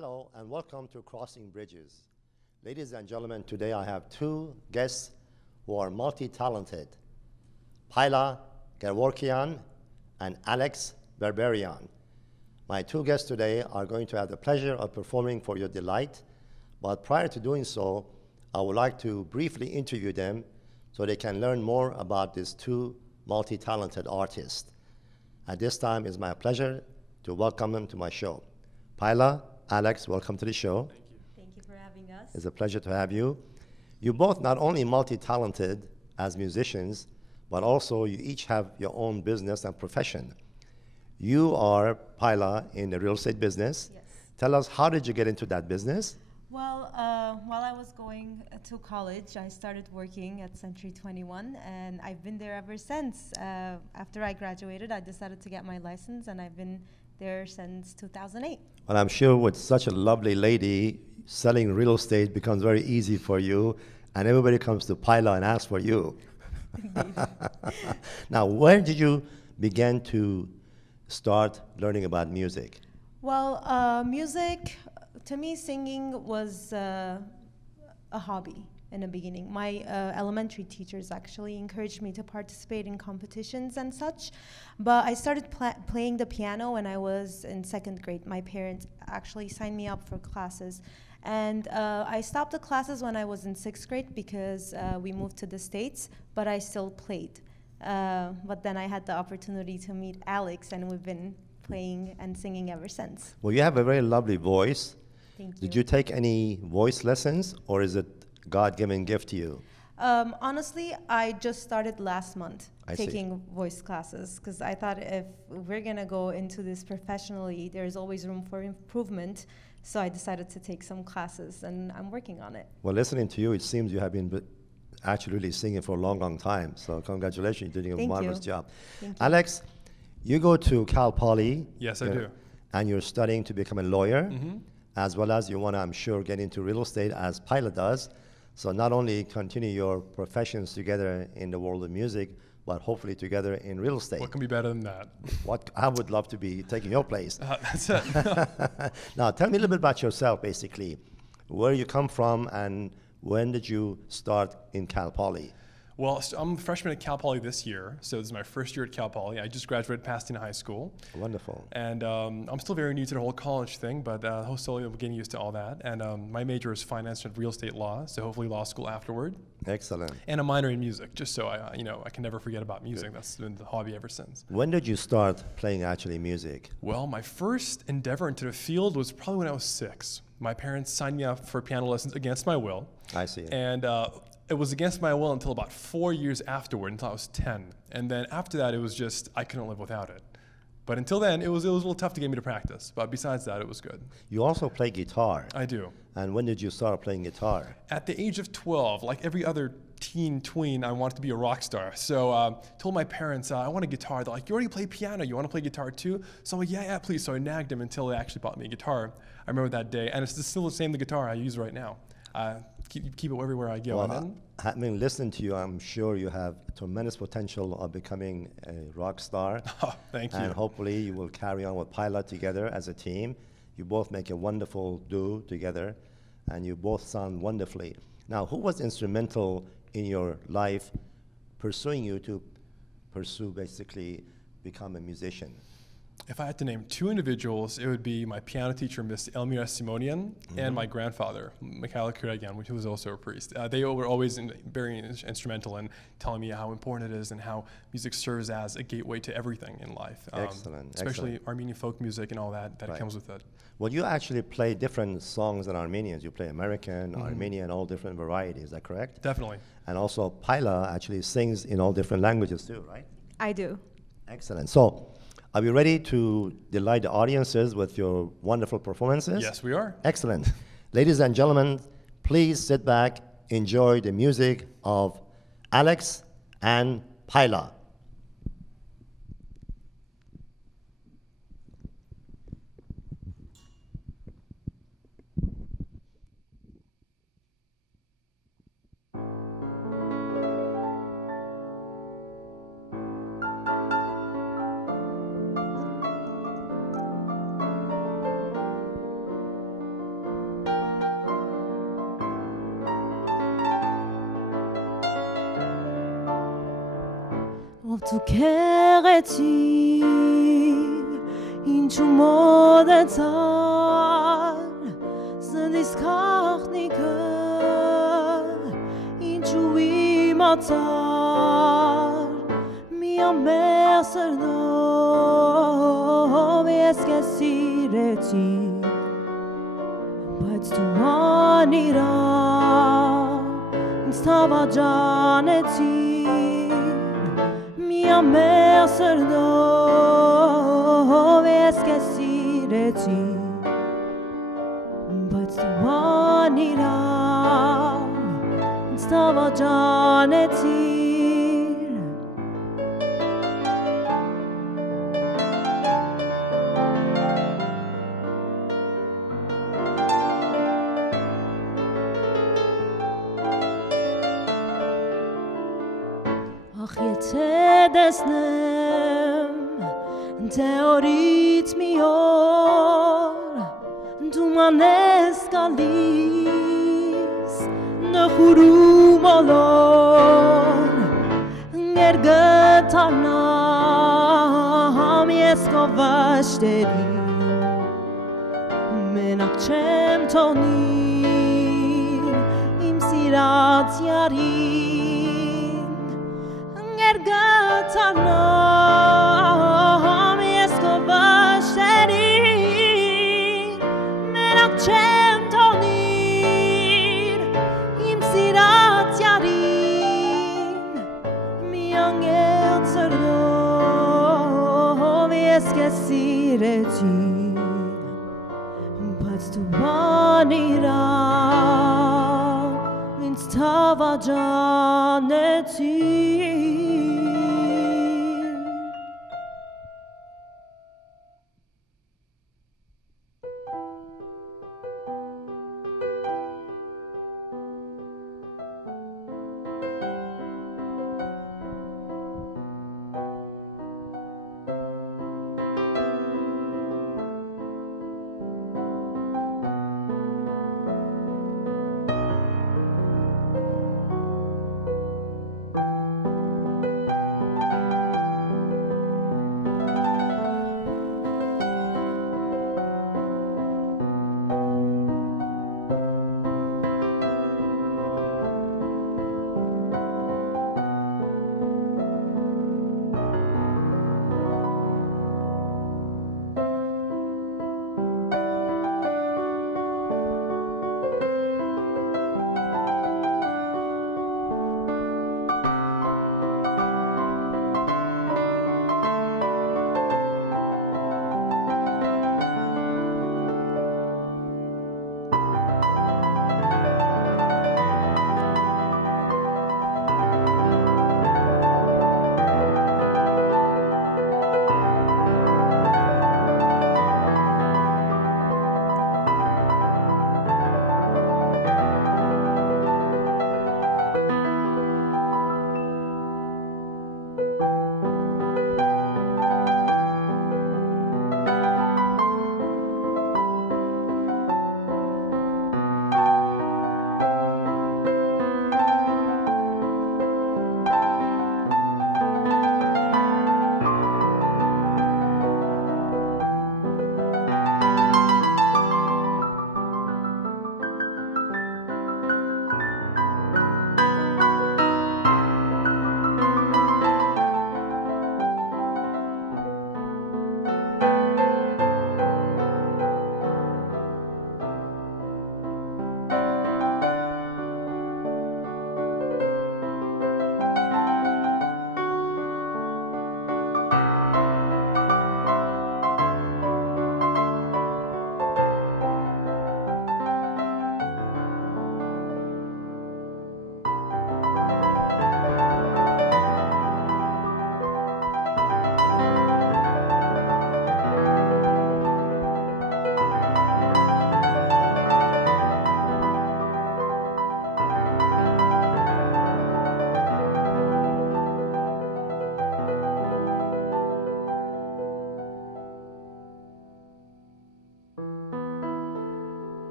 Hello and welcome to Crossing Bridges. Ladies and gentlemen, today I have two guests who are multi-talented, Payla Gerworkian and Alex Berberian. My two guests today are going to have the pleasure of performing for your delight, but prior to doing so, I would like to briefly interview them so they can learn more about these two multi-talented artists. At this time, it's my pleasure to welcome them to my show. Payla, Alex, welcome to the show. Thank you. Thank you for having us. It's a pleasure to have you. You both not only multi-talented as musicians, but also you each have your own business and profession. You are, Payla, in the real estate business. Yes. Tell us, how did you get into that business? Well, while I was going to college, I started working at Century 21, and I've been there ever since. After I graduated, I decided to get my license, and I've been there since 2008. Well, I'm sure with such a lovely lady, selling real estate becomes very easy for you, and everybody comes to Payla and asks for you. Now, where did you begin to start learning about music? Well, music, to me, singing was a hobby in the beginning. My elementary teachers actually encouraged me to participate in competitions and such, but I started playing the piano when I was in second grade. My parents actually signed me up for classes, and I stopped the classes when I was in sixth grade because we moved to the States, but I still played. But then I had the opportunity to meet Alex, and we've been playing and singing ever since. Well, you have a very lovely voice. Thank you. Did you take any voice lessons, or is it God-given gift to you? Honestly, I just started last month taking voice classes because I thought if we're going to go into this professionally, there's always room for improvement. So I decided to take some classes, and I'm working on it. Well, listening to you, it seems you have been actually really singing for a long, long time. So congratulations, you're doing a marvelous job. Thank you. Alex, you go to Cal Poly. Yes, I do. And you're studying to become a lawyer, as well as you want to, I'm sure, get into real estate as Payla does. So not only continue your professions together in the world of music, but hopefully together in real estate. What can be better than that? What I would love to be taking your place. That's it. Now, tell me a little bit about yourself, basically. Where you come from and when did you start in Cal Poly? Well, I'm a freshman at Cal Poly this year, so this is my first year at Cal Poly. I just graduated Pasadena High School. Wonderful. And I'm still very new to the whole college thing, but slowly I'm getting used to all that. And my major is finance and real estate law, so hopefully law school afterward. Excellent. And a minor in music, just so I can never forget about music. That's been the hobby ever since. When did you start playing actually music? Well, my first endeavor into the field was probably when I was 6. My parents signed me up for piano lessons against my will. I see. And it was against my will until about 4 years afterward, until I was 10. And then after that, it was just, I couldn't live without it. But until then, it was a little tough to get me to practice. But besides that, it was good. You also play guitar. I do. And when did you start playing guitar? At the age of 12, like every other tween, I wanted to be a rock star. So told my parents, I want a guitar. They're like, you already play piano. You want to play guitar too? So I'm like, yeah, please. So I nagged them until they actually bought me a guitar. I remember that day. And it's still the guitar I use right now. Keep it everywhere I go. Well, having listened to you, I'm sure you have tremendous potential of becoming a rock star. Oh, thank you. And hopefully you will carry on with Payla together as a team. You both make a wonderful duo together, and you both sound wonderfully. Now, who was instrumental in your life pursuing you to pursue basically become a musician? If I had to name 2 individuals, it would be my piano teacher, Miss Elmira Simonian, and my grandfather, Mikhail Kuregian, who was also a priest. They were always very instrumental in telling me how important it is and how music serves as a gateway to everything in life. Excellent. Especially excellent. Armenian folk music and all that comes with it. Well, you actually play different songs than Armenians. You play American, Armenian, all different varieties. Is that correct? Definitely. And also, Payla actually sings in all different languages too, right? I do. Excellent. So, are we ready to delight the audiences with your wonderful performances? Yes, we are. Excellent. Ladies and gentlemen, please sit back, enjoy the music of Alex and Payla. 어떻게 했지 인주 모든 날 sind is gar nicht inju imatar minha merda não me esqueci de ti mas tu anirá estava já ne ti minha merda não me esqueci de ti but tu anirá estava já ne ti ach jetzt desnem teorit mior du manes galis ne hurum olor ergetana mieskovashteri menachem tonir im sirat yarin ergetana mieskovashteri menachem tonir im sirat yarin mi angel me esqueci de ti but tu vanirá estava já ne ti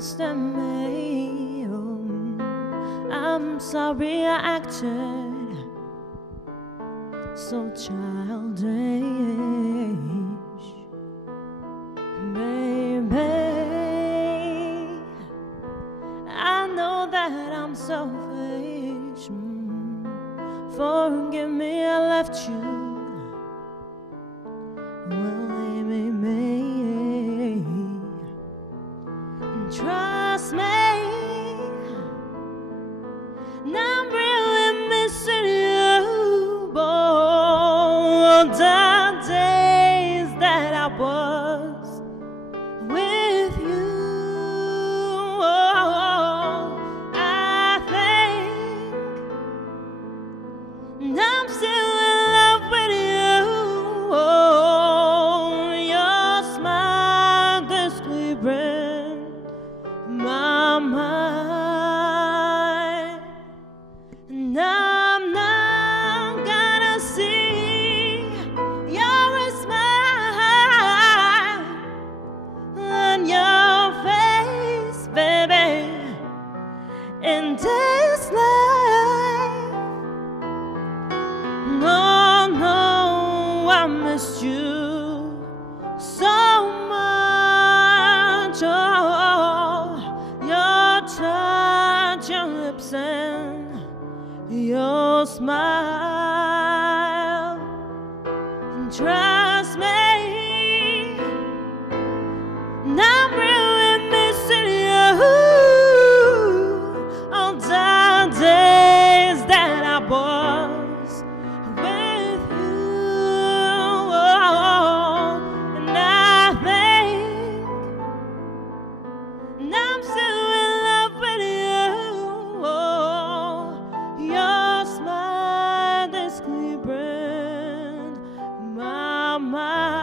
understand me. I'm sorry I acted so childish, baby. I know that I'm selfish. Forgive me, I left you. Well, me. Trust me, I'm really missing you. All the days that I was with you. I think I'm still in love with you. Your smile discreetly brings my mind, and I'm not gonna see your smile on your face, baby, in this life. No, no, I missed you so much. Oh, your touch, your lips, and your smile. And trust me, I'm really missing you. All the days that I was with you. And I think I'm still in love with you. Your smile discreetly brings my mind.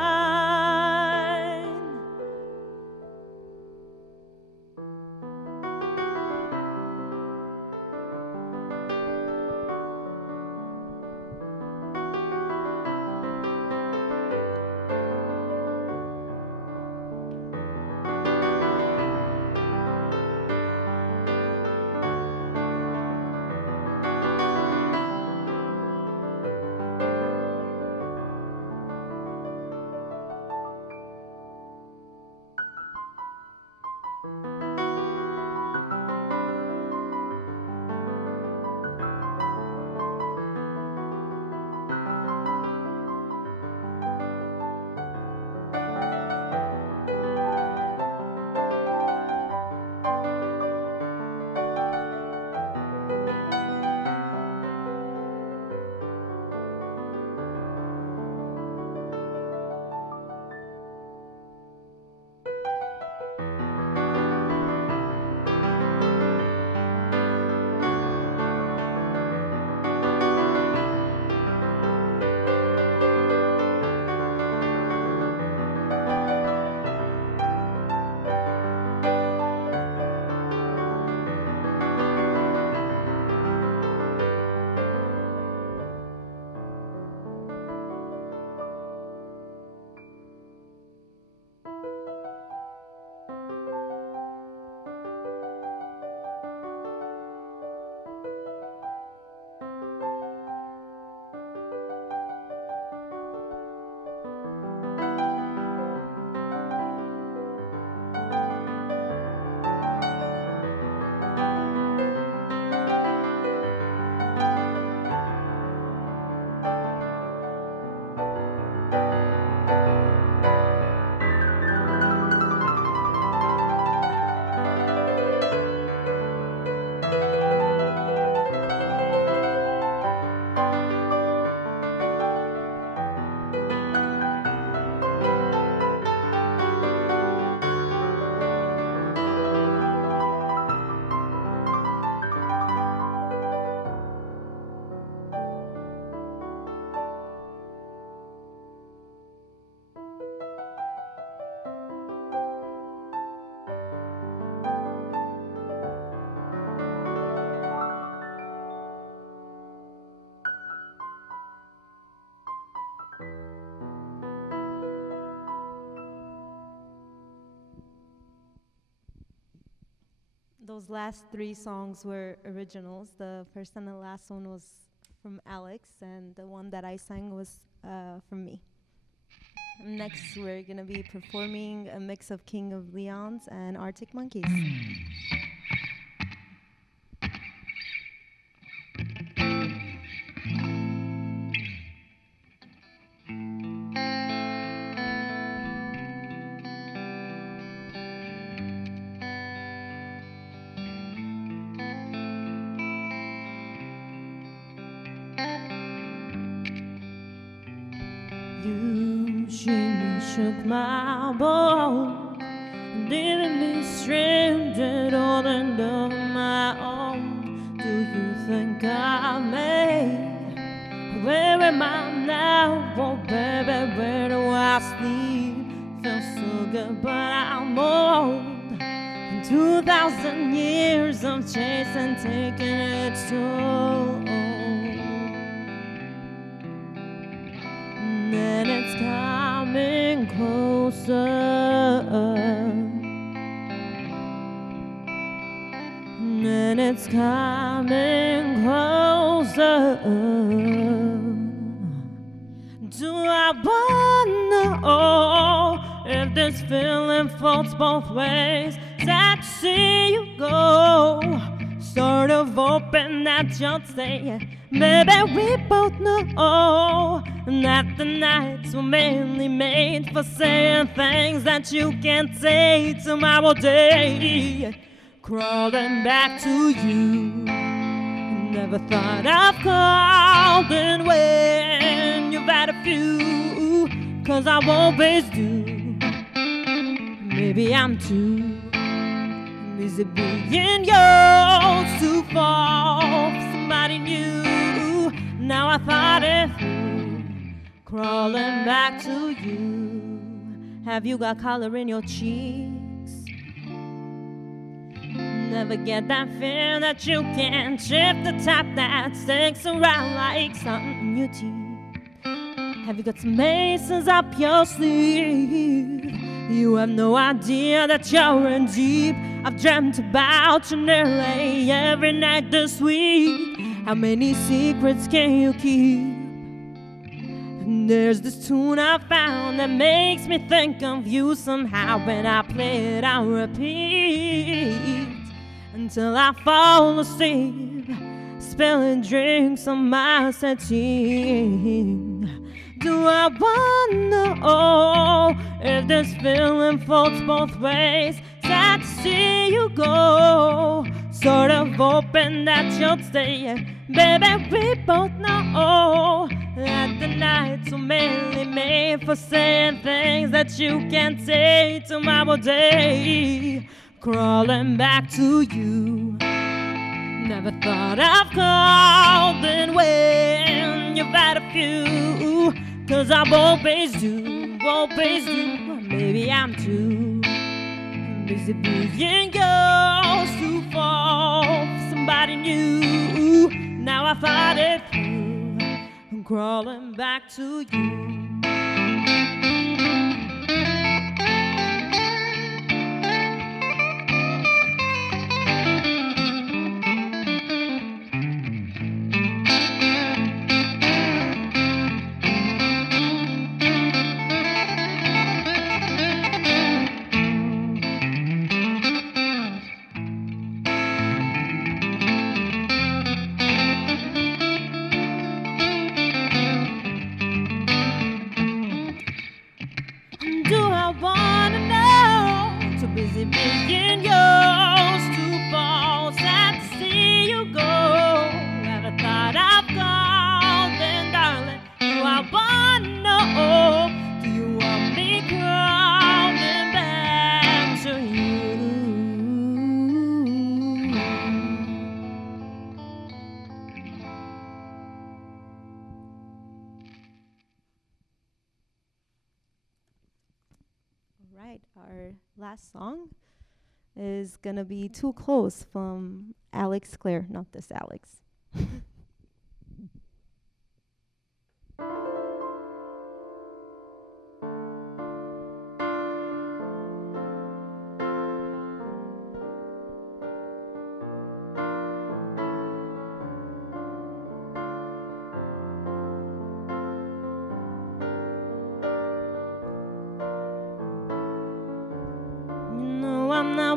Those last three songs were originals. The first and the last one was from Alex, and the one that I sang was from me. Next, we're gonna be performing a mix of King of Leons and Arctic Monkeys. You gently shook my boat, leaving me stranded on and of my own. Do you think I made? Where am I now? Oh baby, where do I sleep? Felt so good, but I'm old. 2,000 years of chasing, taking its toll. And it's coming closer, and it's coming closer. Do I wanna know if this feeling floats both ways? Sad to see you go, sort of hoping that you'll stay. Maybe we both know that the nights were mainly made for saying things that you can't say tomorrow day. Crawling back to you, never thought of calling when you've had a few, 'cause I always do. Maybe I'm too busy being yours to fall for somebody new. Now I thought it through, crawling back to you. Have you got color in your cheeks? Never get that feeling that you can shift the tap that sticks around like something in your teeth. Have you got some aces up your sleeve? You have no idea that you're in deep. I've dreamt about you nearly every night this week. How many secrets can you keep? And there's this tune I found that makes me think of you somehow. When I play it, I repeat until I fall asleep, spilling drinks on my sateen. Do I wanna know if this feeling floats both ways? Sad to see you go, sort of hoping that you'll stay. Baby, we both know that the nights were mainly made for saying things that you can't say tomorrow day. Crawling back to you, never thought of calling when you've had a few, 'cause I always do, always do. Maybe I'm too busy being yours to fall for somebody new. Now I thought it through, I'm crawling back to you. Busy being yours to fall. Sad to see you go. Never thought I'd call, then darling, do I wanna know? Do you want me crawling back to you? All right, our last song is gonna be Too Close from Alex Clare, not this Alex.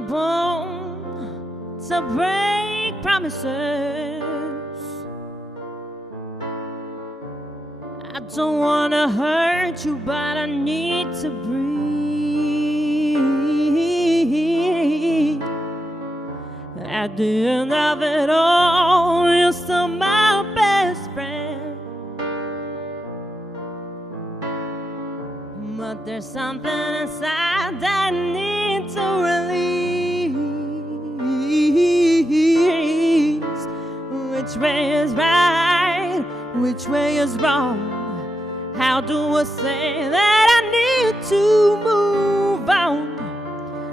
the bone to break promises. I don't wanna hurt you, but I need to breathe. At the end of it all, you're still my best friend. But there's something inside that I need to release. Which way is right? Which way is wrong? How do I say that I need to move on?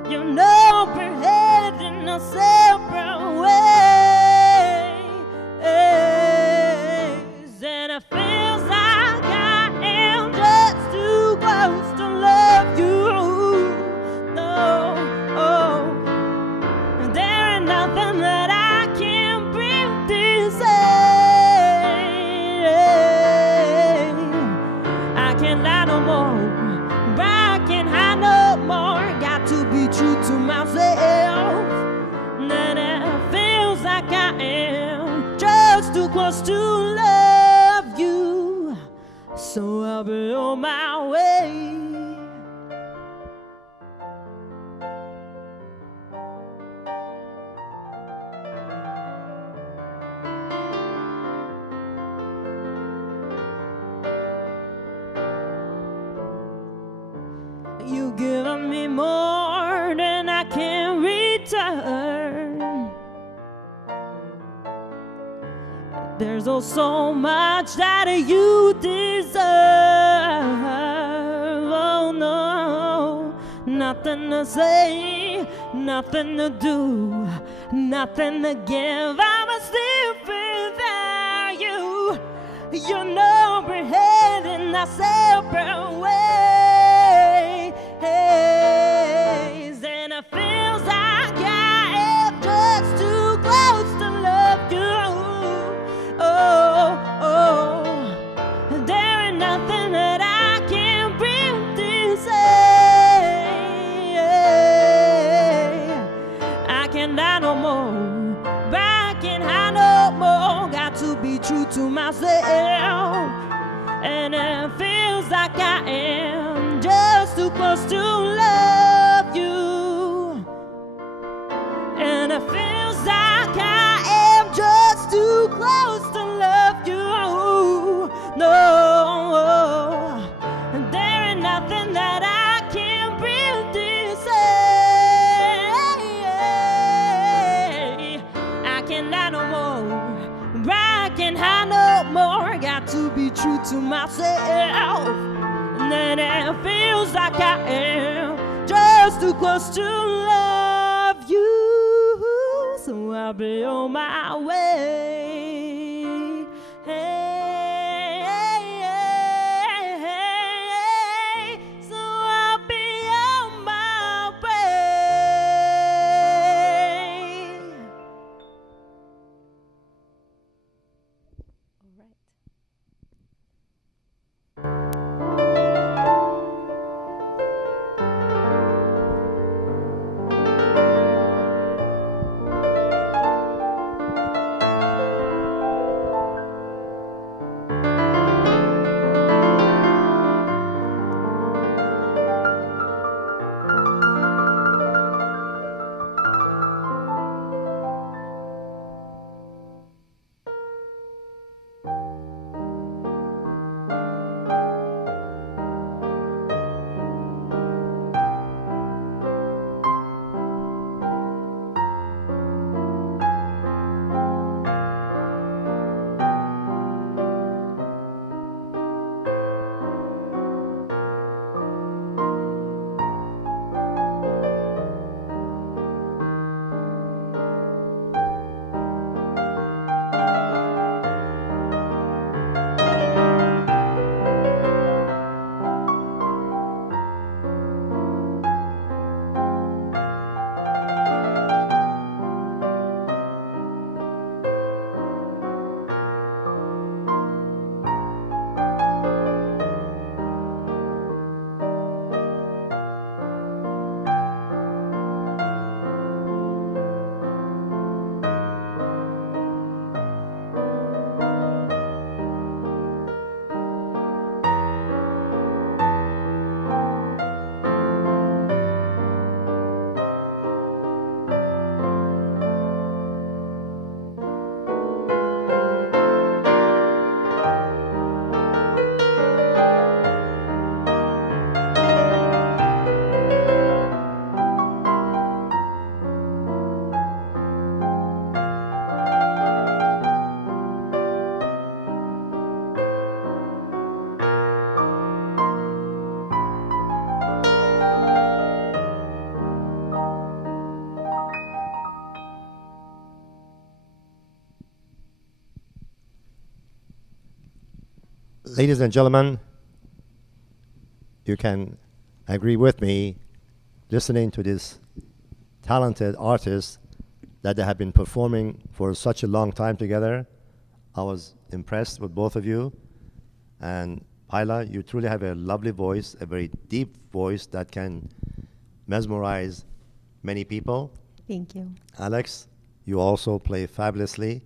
You know we're heading a separate ways, and it feels like I am just too close to love you. No, oh, there ain't nothing that I can bring to say. I can't lie no more, I can't hide no more. Got to be true to myself. Then it feels like I am just too close to love you. So I'll be on my way. You've given me more than I can return. There's oh so much that you deserve. Oh no, nothing to say, nothing to do, nothing to give. I'm still without you. You know we're heading our separate ways. And it feels like I am just too close to love you. Oh, oh, there ain't nothing that I can bring to say. I can't lie no more, I can't hide no more. Got to be true to myself. And it feels like I am just too close to love you. And it feels like I am just too close to love you. No, there ain't nothing that I can really say. I can't lie no more, I can't hide no more. Got to be true to myself. And then it feels like I am just too close to love you. So I'll be on my way. Hey, hey, hey, so I'll be on my way. All right. Ladies and gentlemen, you can agree with me listening to this talented artists that they have been performing for such a long time together. I was impressed with both of you. And Payla, you truly have a lovely voice, a very deep voice that can mesmerize many people. Thank you. Alex, you also play fabulously,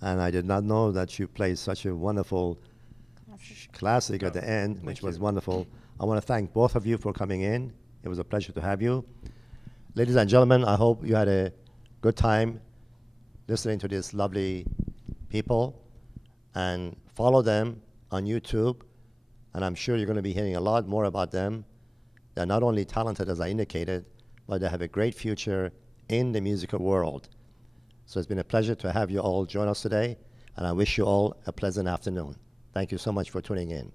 and I did not know that you played such a wonderful classic at the end, which was wonderful. I want to thank both of you for coming in. It was a pleasure to have you. Ladies and gentlemen, I hope you had a good time listening to these lovely people, and follow them on YouTube, and I'm sure you're going to be hearing a lot more about them. They're not only talented, as I indicated, but they have a great future in the musical world. So it's been a pleasure to have you all join us today, and I wish you all a pleasant afternoon. Thank you so much for tuning in.